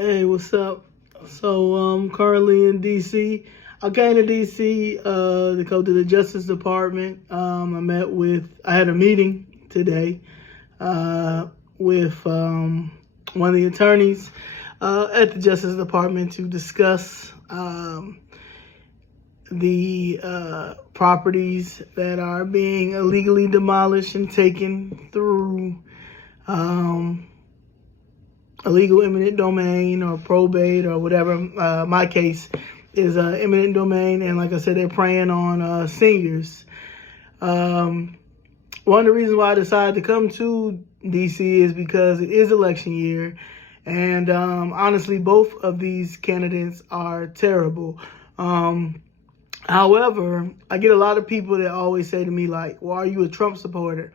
Hey, what's up? So, currently in DC. I came to DC to go to the Justice Department. I had a meeting today with one of the attorneys at the Justice Department to discuss the properties that are being illegally demolished and taken through illegal eminent domain or probate or whatever. My case is eminent domain, and like I said, they're preying on seniors. One of the reasons why I decided to come to DC is because it is election year, and honestly, both of these candidates are terrible. However, I get a lot of people that always say to me, like, well, are you a Trump supporter?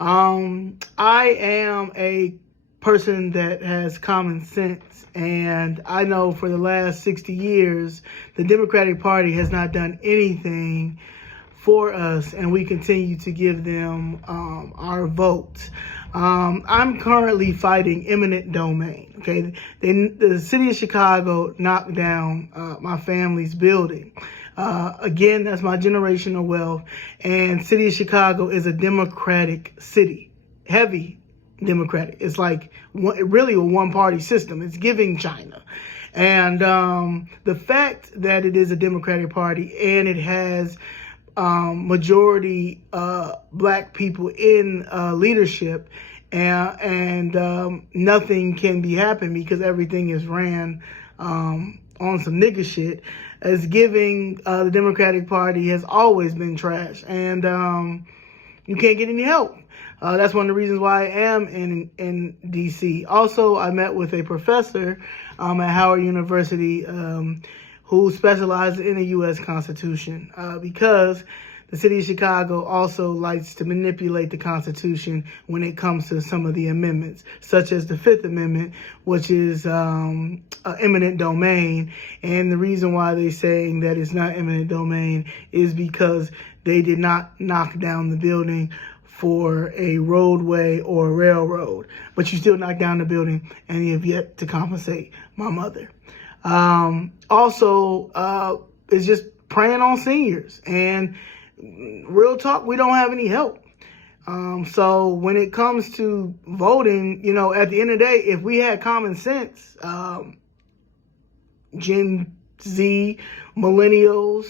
I am a person that has common sense, and I know for the last 60 years, the Democratic Party has not done anything for us, and we continue to give them our vote. I'm currently fighting eminent domain. Okay, the city of Chicago knocked down my family's building. Again, that's my generational wealth, and city of Chicago is a Democratic city, heavy Democratic. It's like really a one-party system. It's giving China. And the fact that it is a Democratic Party and it has majority black people in leadership, and nothing can be happened because everything is ran on some nigga shit, is giving the Democratic Party has always been trash. And you can't get any help. That's one of the reasons why I am in D.C. Also, I met with a professor at Howard University who specializes in the U.S. Constitution because the city of Chicago also likes to manipulate the Constitution when it comes to some of the amendments, such as the Fifth Amendment, which is eminent domain. And the reason why they're saying that it's not eminent domain is because they did not knock down the building for a roadway or a railroad, but you still knock down the building and you have yet to compensate my mother. Also, it's just preying on seniors, and real talk, we don't have any help. So when it comes to voting, at the end of the day, if we had common sense, Gen Z, millennials,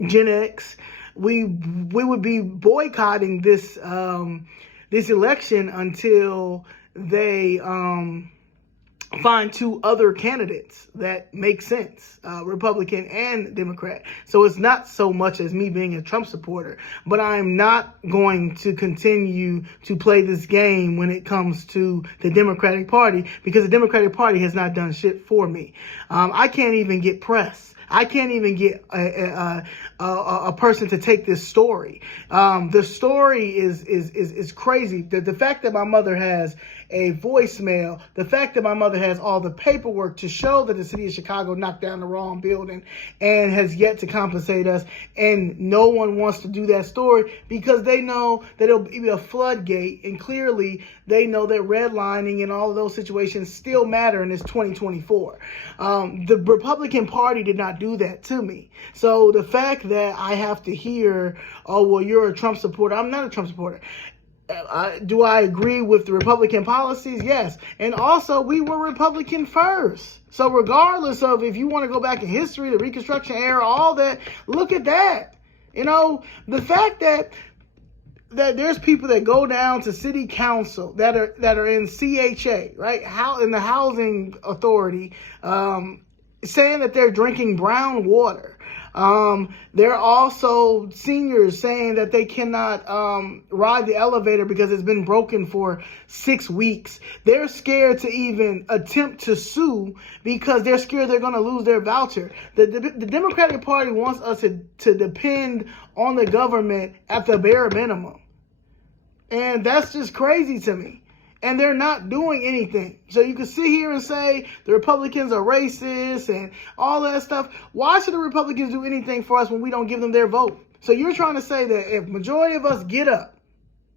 Gen X, we would be boycotting this election until they find two other candidates that make sense, Republican and Democrat. So it's not so much as me being a Trump supporter, but I'm not going to continue to play this game when it comes to the Democratic Party, because the Democratic Party has not done shit for me. I can't even get press. I can't even get a person to take this story. The story is crazy. The fact that my mother has a voicemail, the fact that my mother has all the paperwork to show that the city of Chicago knocked down the wrong building and has yet to compensate us, and no one wants to do that story because they know that it'll be a floodgate, and clearly they know that redlining and all of those situations still matter in this 2024. The Republican Party did not do that to me. So the fact that I have to hear, oh, well, you're a Trump supporter. I'm not a Trump supporter. Do I agree with the Republican policies? Yes. And also, we were Republican first. So regardless of if you want to go back in history, the Reconstruction era, all that, look at that. The fact that there's people that go down to city council that are in CHA, right? In the housing authority, saying that they're drinking brown water. There are also seniors saying that they cannot ride the elevator because it's been broken for 6 weeks. They're scared to even attempt to sue because they're scared they're going to lose their voucher. The Democratic Party wants us to depend on the government at the bare minimum. And that's just crazy to me. And they're not doing anything. So you can sit here and say the Republicans are racist and all that stuff. Why should the Republicans do anything for us when we don't give them their vote? So you're trying to say that if majority of us get up,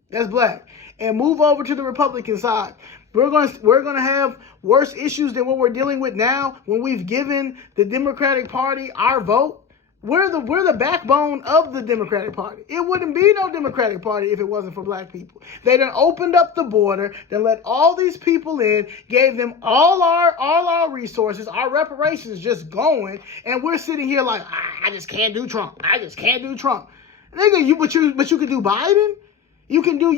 that's black, and move over to the Republican side, We're gonna have worse issues than what we're dealing with now when we've given the Democratic Party our vote. We're the backbone of the Democratic Party. It wouldn't be no Democratic Party if it wasn't for black people. They done opened up the border, then let all these people in, gave them all our resources, our reparations just going, and we're sitting here like, I just can't do Trump. I just can't do Trump. Nigga, but you can do Biden. You can do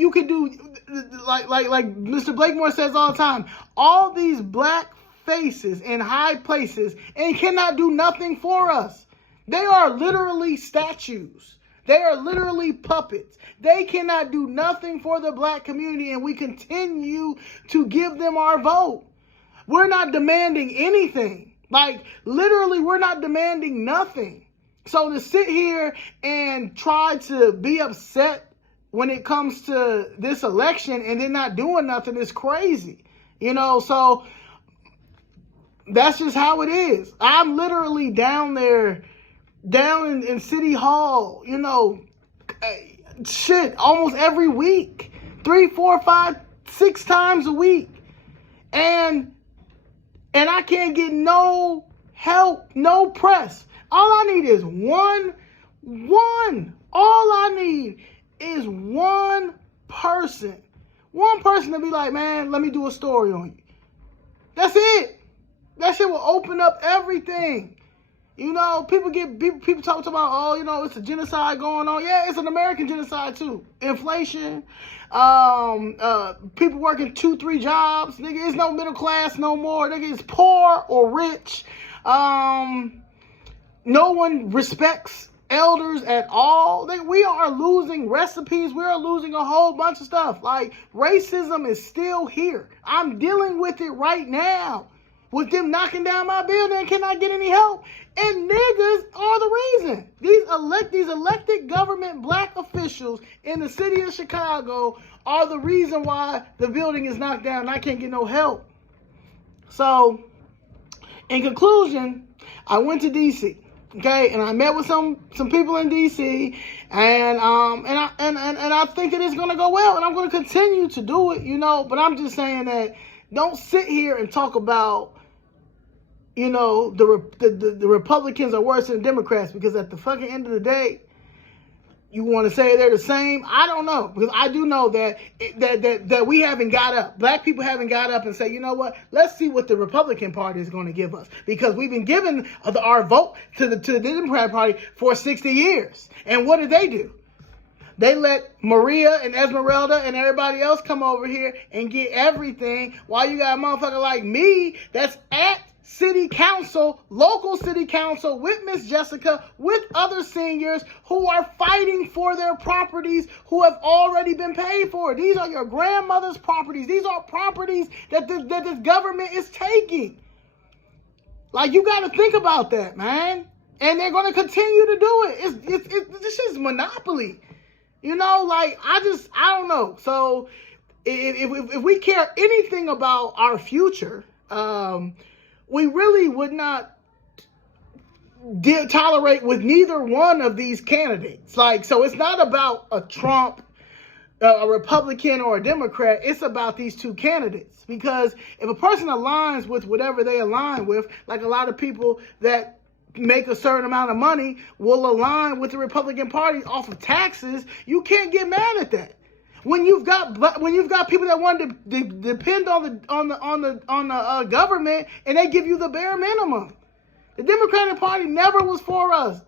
like Mr. Blakemore says all the time. All these black faces in high places and cannot do nothing for us. They are literally statues. They are literally puppets. They cannot do nothing for the black community, and we continue to give them our vote. We're not demanding anything. Like, literally, we're not demanding nothing. So to sit here and try to be upset when it comes to this election and then not doing nothing is crazy. So that's just how it is. I'm literally down in City Hall, almost every week, 3, 4, 5, 6 times a week. And I can't get no help, no press. All I need is one. All I need is one person to be like, man, let me do a story on you. That's it. That shit will open up everything. People talk about, it's a genocide going on. Yeah, it's an American genocide too. Inflation, people working 2, 3 jobs. Nigga, it's no middle class no more. Nigga, it's poor or rich. No one respects elders at all. We are losing recipes. We are losing a whole bunch of stuff. Like, racism is still here. I'm dealing with it right now. With them knocking down my building, cannot get any help. And niggas are the reason. These elected government black officials in the city of Chicago are the reason why the building is knocked down and I can't get no help. So, in conclusion, I went to DC. Okay, and I met with some people in DC, and I think it is gonna go well, and I'm gonna continue to do it, But I'm just saying that don't sit here and talk about, the Republicans are worse than Democrats, because at the fucking end of the day, you want to say they're the same? I don't know, because I do know that we haven't got up. Black people haven't got up and say, you know what? Let's see what the Republican Party is going to give us, because we've been giving our vote to the Democratic Party for 60 years. And what did they do? They let Maria and Esmeralda and everybody else come over here and get everything, while you got a motherfucker like me that's at city council, local city council, with Miss Jessica, with other seniors who are fighting for their properties who have already been paid for. These are your grandmother's properties. These are properties that this government is taking. Like, you got to think about that, man. And they're going to continue to do it. This is monopoly. I don't know. So if we care anything about our future, we really would not tolerate with neither one of these candidates. So it's not about a Trump, a Republican, or a Democrat. It's about these two candidates. Because if a person aligns with whatever they align with, like a lot of people that make a certain amount of money will align with the Republican Party off of taxes, you can't get mad at that. When you've got people that want to depend on the government, and they give you the bare minimum. The Democratic Party never was for us,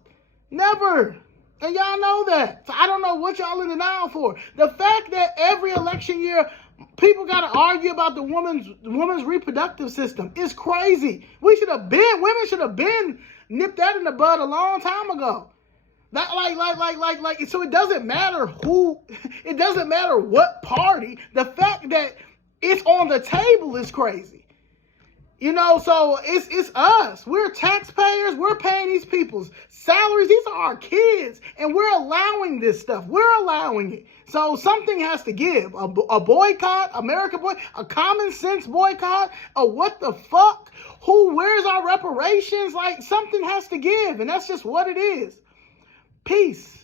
never, and y'all know that. So I don't know what y'all in denial for. The fact that every election year people got to argue about the woman's reproductive system is crazy. Women should have been nipped that in the bud a long time ago. So it doesn't matter it doesn't matter what party. The fact that it's on the table is crazy. So it's us. We're taxpayers. We're paying these people's salaries. These are our kids. And we're allowing this stuff. We're allowing it. So something has to give. A boycott, a common sense boycott, a what the fuck? Where's our reparations? Something has to give. And that's just what it is. Peace.